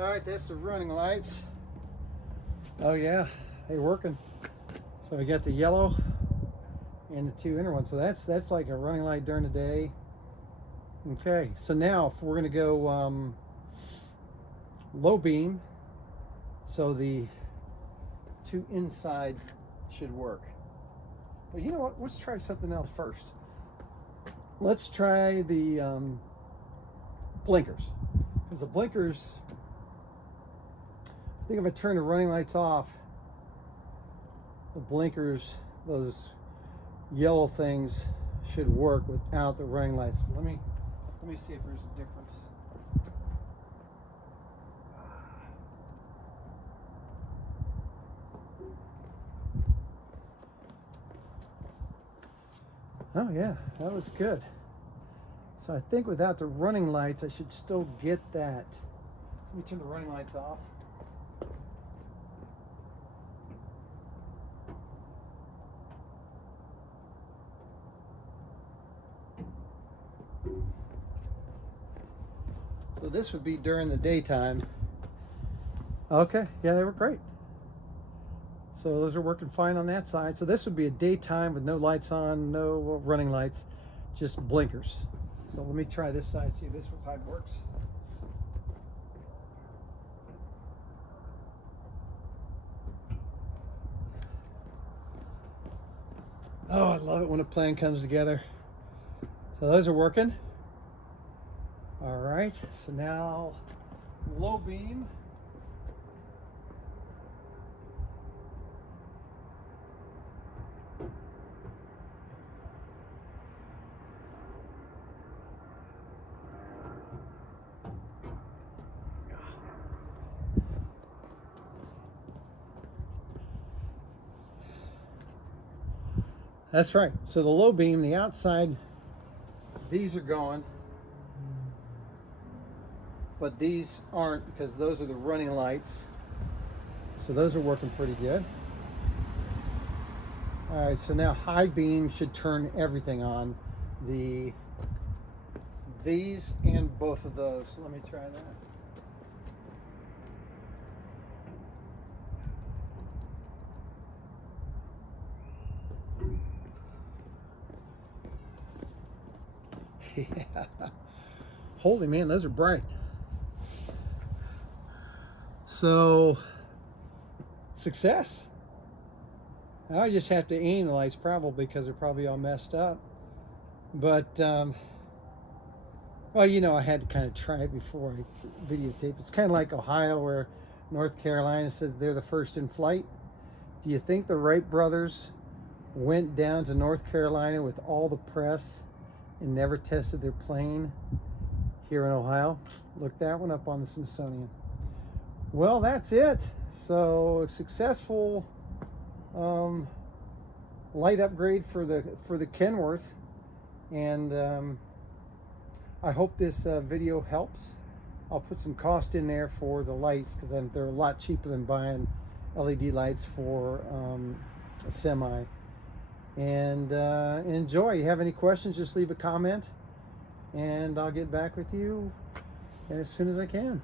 All right, that's the running lights. Oh yeah, they're working. So we got the yellow and the two inner ones. So that's like a running light during the day. Okay, so now if we're gonna go low beam, so the two inside should work. But you know what? Let's try something else first. Let's try the blinkers. Because the blinkers, I think if I turn the running lights off, the blinkers, those yellow things, should work without the running lights. Let me see if there's a difference. Oh yeah, that was good. So I think without the running lights, I should still get that. Let me turn the running lights off. So this would be during the daytime. Okay, yeah, they were great. So those are working fine on that side. So this would be a daytime with no lights on, no running lights, just blinkers. So let me try this side, see if this side works. Oh, I love it when a plan comes together. So those are working. All right, so now low beam. That's right. So the low beam, the outside, these are going, but these aren't because those are the running lights. So those are working pretty good. All right, so now high beam should turn everything on. These and both of those. So let me try that. Yeah. Holy man, those are bright. So, success. Now I just have to aim the lights probably because they're probably all messed up. But, well, you know, I had to kind of try it before I videotape. It's kind of like Ohio where North Carolina said they're the first in flight. Do you think the Wright brothers went down to North Carolina with all the press and never tested their plane here in Ohio? Look that one up on the Smithsonian. Well, that's it. So successful light upgrade for the Kenworth, and I hope this video helps. I'll put some cost in there for the lights because they're a lot cheaper than buying LED lights for a semi. And enjoy. You have any questions, just leave a comment and I'll get back with you as soon as I can.